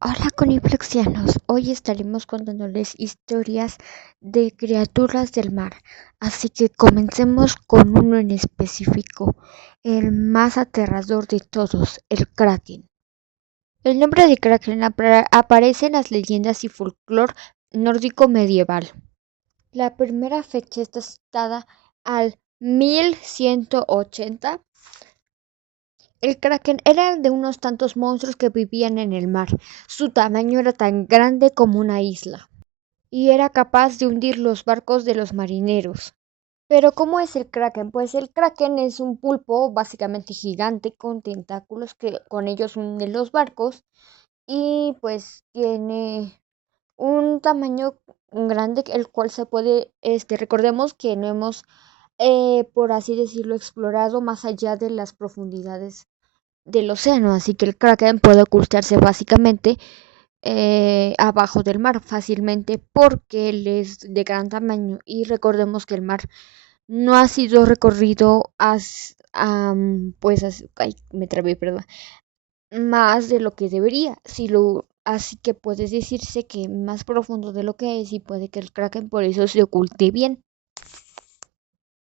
Hola coniplexianos, hoy estaremos contándoles historias de criaturas del mar, así que comencemos con uno en específico, el más aterrador de todos, el Kraken. El nombre de Kraken aparece en las leyendas y folclore nórdico medieval. La primera fecha está citada al 1180. El kraken era de unos tantos monstruos que vivían en el mar. Su tamaño era tan grande como una isla, y era capaz de hundir los barcos de los marineros. Pero ¿cómo es el kraken? Pues el kraken es un pulpo básicamente gigante con tentáculos que con ellos hunden los barcos y pues tiene un tamaño grande el cual se puede, recordemos que no hemos, por así decirlo, explorado más allá de las profundidades del océano, así que el kraken puede ocultarse básicamente abajo del mar fácilmente porque él es de gran tamaño y recordemos que el mar no ha sido recorrido ay, me trabé, perdón, más de lo que debería, así que puede decirse que más profundo de lo que es y puede que el kraken por eso se oculte bien.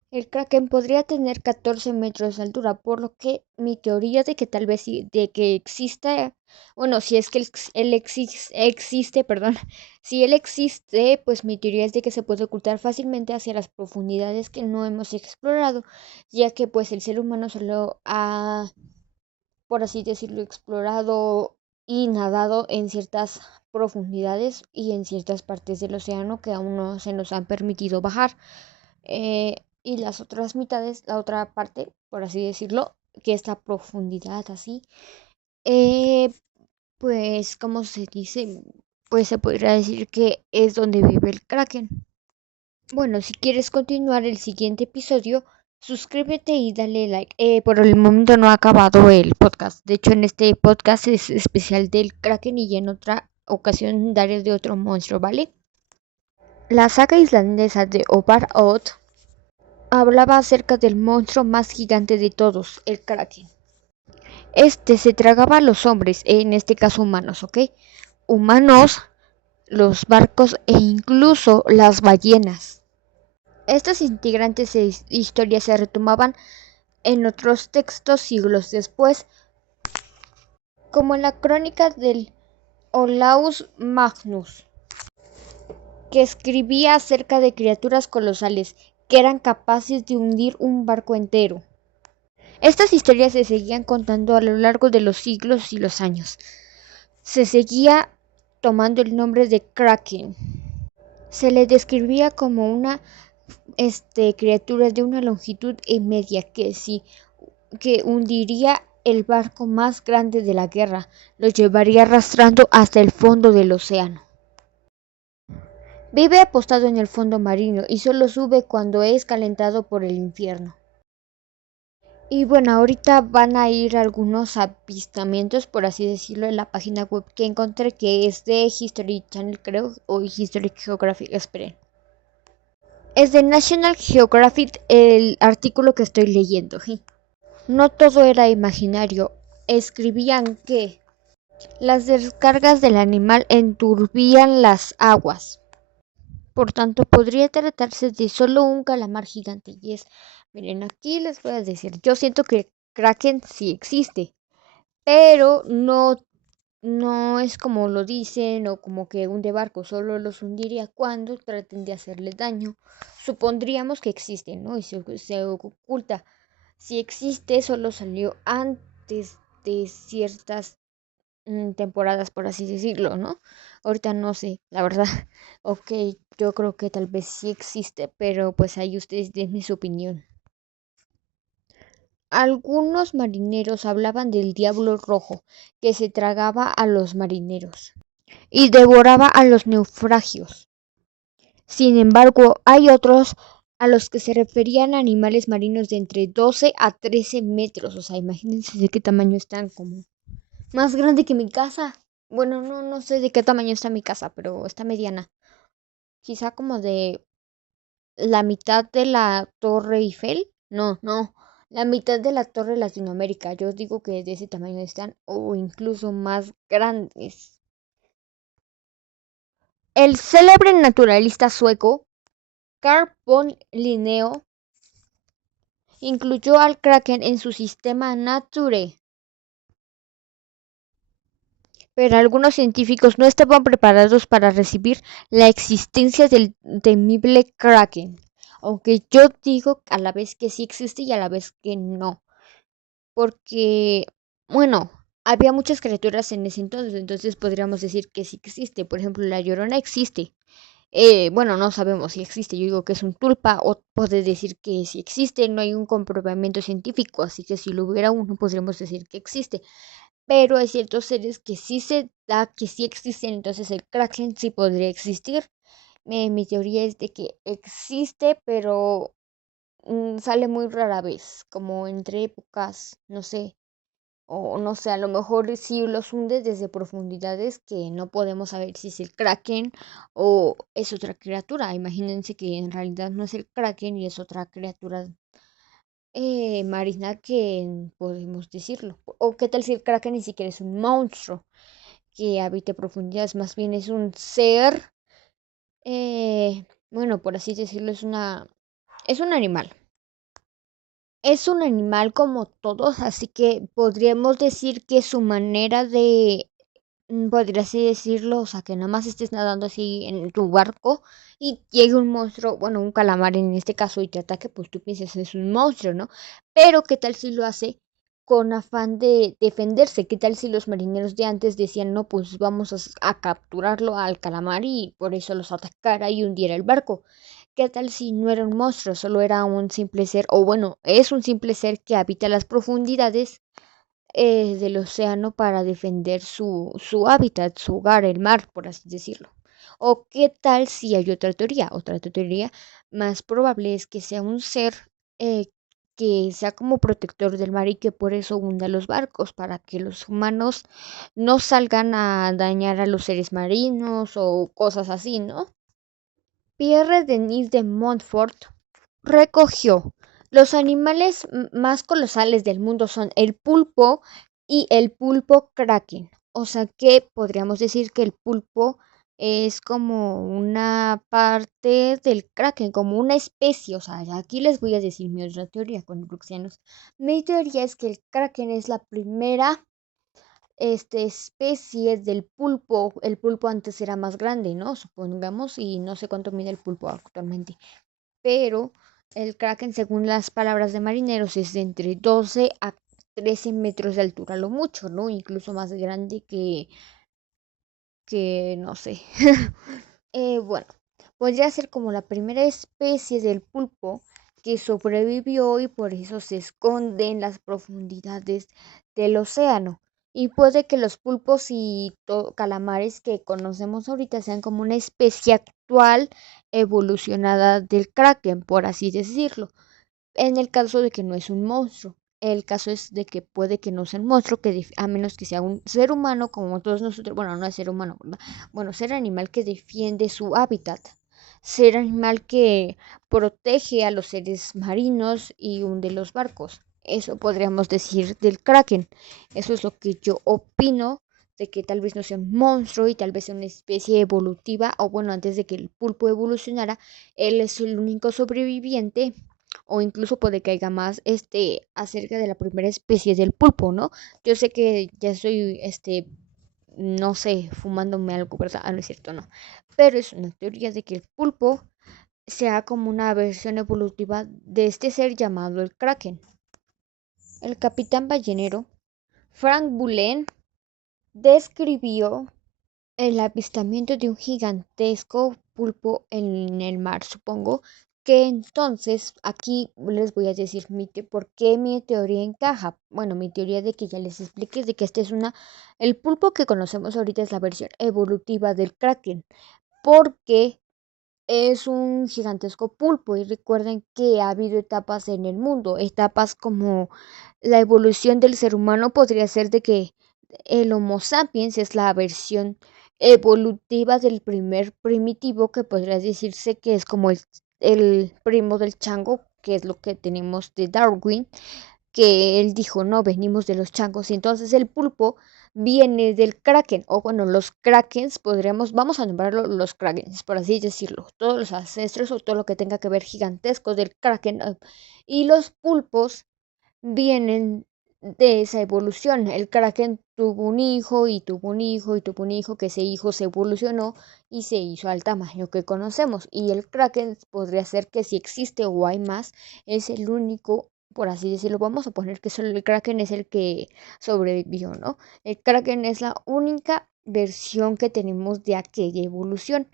El kraken podría tener 14 metros de altura, por lo que mi teoría de que tal vez de que exista, bueno, si es que existe, perdón, si él existe, pues mi teoría es de que se puede ocultar fácilmente hacia las profundidades que no hemos explorado, ya que pues el ser humano solo ha, por así decirlo, explorado y nadado en ciertas profundidades y en ciertas partes del océano que aún no se nos han permitido bajar. Y las otras mitades, la otra parte, por así decirlo, que es la profundidad así, eh, pues, ¿cómo se dice? Pues se podría decir que es donde vive el kraken. Bueno, si quieres continuar el siguiente episodio, suscríbete y dale like. Por el momento no ha acabado el podcast. De hecho, en este podcast es especial del kraken y en otra ocasión daré de otro monstruo, ¿vale? La saga islandesa de Obar Odd hablaba acerca del monstruo más gigante de todos, el kraken. Este se tragaba a los hombres, en este caso humanos, ¿ok? Humanos, los barcos e incluso las ballenas. Estas integrantes historias se retomaban en otros textos siglos después, como en la crónica del Olaus Magnus, que escribía acerca de criaturas colosales que eran capaces de hundir un barco entero. Estas historias se seguían contando a lo largo de los siglos y los años. Se seguía tomando el nombre de Kraken. Se le describía como una criatura de una longitud y media que hundiría el barco más grande de la guerra, lo llevaría arrastrando hasta el fondo del océano. Vive apostado en el fondo marino y solo sube cuando es calentado por el infierno. Y bueno, ahorita van a ir algunos avistamientos, por así decirlo, en la página web que encontré, que es de History Channel, creo, o History Geographic, esperen. Es de National Geographic el artículo que estoy leyendo. No todo era imaginario. Escribían que las descargas del animal enturbían las aguas. Por tanto, podría tratarse de solo un calamar gigante. Miren, aquí les voy a decir, yo siento que Kraken sí existe, pero no es como lo dicen o como que hunde barcos, solo los hundiría cuando traten de hacerle daño. Supondríamos que existe, ¿no? Y se oculta. Si existe, solo salió antes de ciertas temporadas, por así decirlo, ¿no? Ahorita no sé, la verdad. Ok, yo creo que tal vez sí existe, pero pues ahí ustedes denme su opinión. Algunos marineros hablaban del diablo rojo, que se tragaba a los marineros y devoraba a los naufragios. Sin embargo, hay otros a los que se referían a animales marinos de entre 12 a 13 metros. O sea, imagínense de qué tamaño están, como más grande que mi casa. Bueno, no sé de qué tamaño está mi casa, pero está mediana. Quizá como de la mitad de la Torre Eiffel. No, la mitad de la Torre Latinoamérica. Yo digo que de ese tamaño están o incluso más grandes. El célebre naturalista sueco Carl von Linneo incluyó al kraken en su sistema Nature, pero algunos científicos no estaban preparados para recibir la existencia del temible kraken, aunque yo digo a la vez que sí existe y a la vez que no, porque, bueno, había muchas criaturas en ese entonces podríamos decir que sí existe. Por ejemplo, la Llorona existe. Bueno, no sabemos si existe, yo digo que es un tulpa, o puede decir que sí existe, no hay un comprobamiento científico, así que si lo hubiera uno podríamos decir que existe. Pero hay ciertos seres que sí se da que sí existen, entonces el Kraken sí podría existir. Mi teoría es de que existe, pero sale muy rara vez, como entre épocas, no sé, o no sé, a lo mejor sí los hunde desde profundidades que no podemos saber si es el Kraken o es otra criatura. Imagínense que en realidad no es el Kraken y es otra criatura marina que podemos decirlo. O qué tal si el Kraken ni siquiera es un monstruo que habite profundidades, más bien es un ser, bueno, por así decirlo, es un animal. Es un animal como todos, así que podríamos decir que su manera de podría así decirlo, o sea, que nada más estés nadando así en tu barco y llegue un monstruo, bueno, un calamar en este caso, y te ataque, pues tú piensas es un monstruo, ¿no? Pero ¿qué tal si lo hace con afán de defenderse? ¿Qué tal si los marineros de antes decían, no, pues vamos a capturarlo al calamar y por eso los atacara y hundiera el barco? ¿Qué tal si no era un monstruo, solo era un simple ser, o bueno, es un simple ser que habita las profundidades del océano para defender su hábitat, su hogar, el mar, por así decirlo? ¿O qué tal si hay otra teoría? Otra teoría más probable es que sea un ser eh, que sea como protector del mar y que por eso hunda los barcos, para que los humanos no salgan a dañar a los seres marinos o cosas así, ¿no? Pierre Denis de Montfort recogió: los animales más colosales del mundo son el pulpo y el pulpo kraken. O sea que podríamos decir que el pulpo es como una parte del kraken, como una especie. O sea, aquí les voy a decir mi otra teoría con los bruxianos. Mi teoría es que el kraken es la primera especie del pulpo. El pulpo antes era más grande, ¿no? Supongamos, y no sé cuánto mide el pulpo actualmente, pero el kraken, según las palabras de marineros, es de entre 12 a 13 metros de altura, lo mucho, ¿no? Incluso más grande que no sé. Bueno, podría ser como la primera especie del pulpo que sobrevivió y por eso se esconde en las profundidades del océano. Y puede que los pulpos y calamares que conocemos ahorita sean como una especie actual evolucionada del kraken, por así decirlo, en el caso de que no es un monstruo. El caso es de que puede que no sea un monstruo, a menos que sea un ser humano como todos nosotros, bueno, no es ser humano, ¿verdad? Bueno, ser animal que defiende su hábitat, ser animal que protege a los seres marinos y hunde los barcos. Eso podríamos decir del kraken. Eso es lo que yo opino, de que tal vez no sea un monstruo y tal vez sea una especie evolutiva, o bueno, antes de que el pulpo evolucionara, él es el único sobreviviente, o incluso puede que haya más acerca de la primera especie del pulpo, ¿no? Yo sé que ya estoy no sé, fumándome algo, ¿verdad? Ah, no es cierto, no. Pero es una teoría de que el pulpo sea como una versión evolutiva de este ser llamado el kraken. El capitán ballenero Frank Boulin describió el avistamiento de un gigantesco pulpo en el mar, supongo que entonces aquí les voy a decir por qué mi teoría encaja. Bueno, mi teoría de que ya les expliqué de que el pulpo que conocemos ahorita es la versión evolutiva del kraken, porque es un gigantesco pulpo y recuerden que ha habido etapas en el mundo, etapas como la evolución del ser humano podría ser de que el Homo sapiens es la versión evolutiva del primer primitivo, que podría decirse que es como el primo del chango, que es lo que tenemos de Darwin, que él dijo, no, venimos de los changos, y entonces el pulpo viene del kraken, o bueno, los krakens vamos a nombrarlo los krakens, por así decirlo, todos los ancestros o todo lo que tenga que ver gigantesco del kraken, y los pulpos vienen de esa evolución. El kraken tuvo un hijo y tuvo un hijo y tuvo un hijo, que ese hijo se evolucionó y se hizo al tamaño que conocemos. Y el kraken podría ser que si existe o hay más, es el único, por así decirlo, vamos a poner que solo el kraken es el que sobrevivió, ¿no? El kraken es la única versión que tenemos de aquella evolución,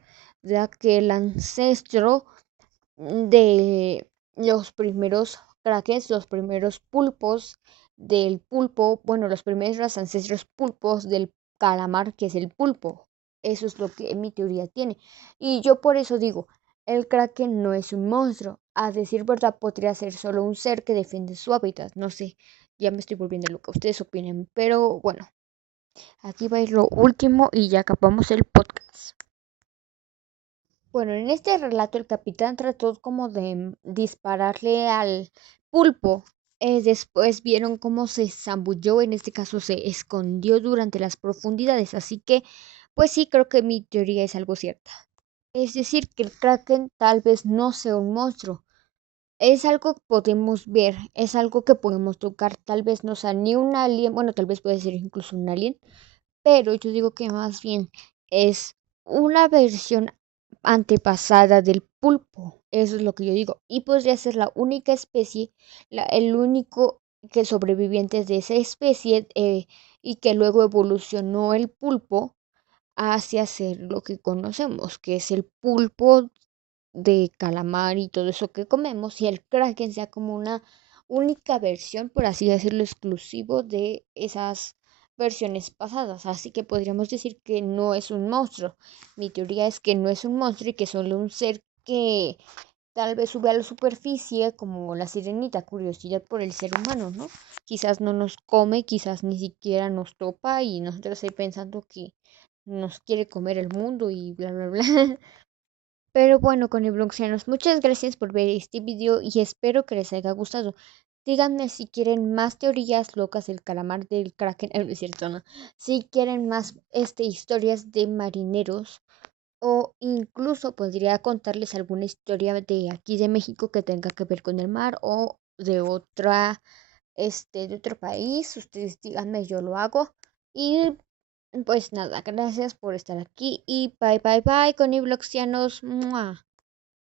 de aquel ancestro de los primeros crackers, los primeros pulpos del pulpo, bueno, los primeros ancestros pulpos del calamar, que es el pulpo. Eso es lo que mi teoría tiene. Y yo por eso digo, el kraken no es un monstruo. A decir verdad, podría ser solo un ser que defiende su hábitat. No sé, ya me estoy volviendo loca. Ustedes opinen. Pero bueno, aquí va a ir lo último y ya acabamos el podcast. Bueno, en este relato el capitán trató como de dispararle al pulpo. Después vieron cómo se zambulló, en este caso se escondió durante las profundidades. Así que, pues sí, creo que mi teoría es algo cierta. Es decir, que el kraken tal vez no sea un monstruo. Es algo que podemos ver, es algo que podemos tocar. Tal vez no sea ni un alien, bueno, tal vez puede ser incluso un alien, pero yo digo que más bien es una versión antepasada del pulpo. Eso es lo que yo digo. Y podría ser la única especie, el único que sobrevivientes de esa especie, y que luego evolucionó el pulpo hacia ser lo que conocemos, que es el pulpo de calamar y todo eso que comemos, y el kraken sea como una única versión, por así decirlo, exclusivo de esas versiones pasadas. Así que podríamos decir que no es un monstruo. Mi teoría es que no es un monstruo y que solo un ser que tal vez sube a la superficie como la sirenita, curiosidad por el ser humano, ¿no? Quizás no nos come, quizás ni siquiera nos topa y nosotros ahí pensando que nos quiere comer el mundo y bla, bla, bla. Pero bueno, con Conebroxianos, muchas gracias por ver este video y espero que les haya gustado. Díganme si quieren más teorías locas del calamar del kraken, no es cierto, no. Si quieren más historias de marineros o incluso podría contarles alguna historia de aquí de México que tenga que ver con el mar o de de otro país. Ustedes díganme, yo lo hago. Y pues nada, gracias por estar aquí y bye bye bye con Ibloxianos. ¡Mua!